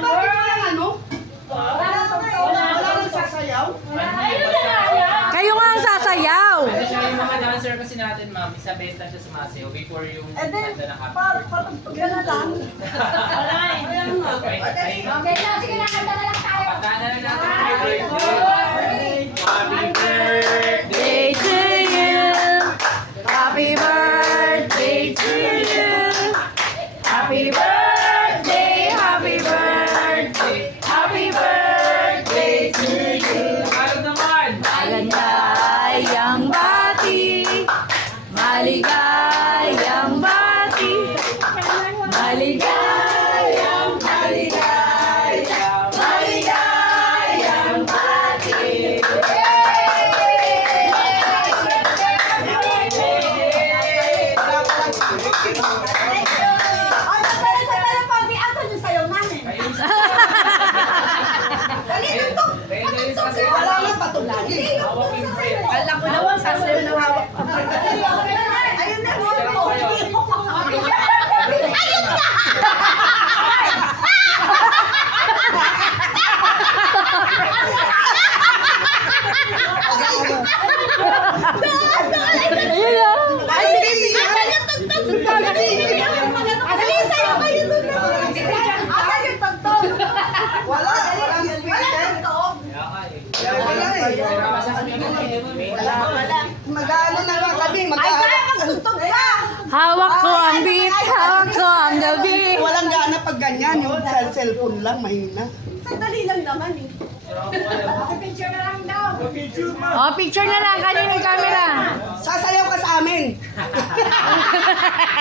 bakit walang ano? Wala nang sasayaw? Kayo nga ang sasayaw. Ano siya yung mga dancer kasi natin, ma'am, isa besta siya sumasayaw before yung kanta ng happy. Patugtog ka na lang. Okay na, sige na, kanta na lang tayo. Patahan na lang natin yung birthday. Happy birthday! Day to you. Happy birthday to you. Happy birthday, happy birthday, happy birthday to you. Tagalog naman! Maligayang bati, maligayang bati, maligayang, maligayang, maligayang bati. Ay, sandali, Pagi. Asan yung sayaw namin? Dali, tugtog. Wala nga patugtogin. Hawak yung bread. Alam ko naman, sasayaw na hawak. Ayun na, ayun na! Ayun na. Ay, sige, sige. Asan yung tugtog? Sige, sayaw kayo doon. Asan yung tugtog? Wala, walang speaker. Mag-ano na lang kami, mag-tugtog ka. Hawak ko ang beat, hawak ko ang gabi. Walang gana pag ganyan, yung cellphone lang, mahina. Sandali lang naman eh. Picture na lang daw. Oh, picture na lang. Kanino yung camera? Sasayaw ka sa amin.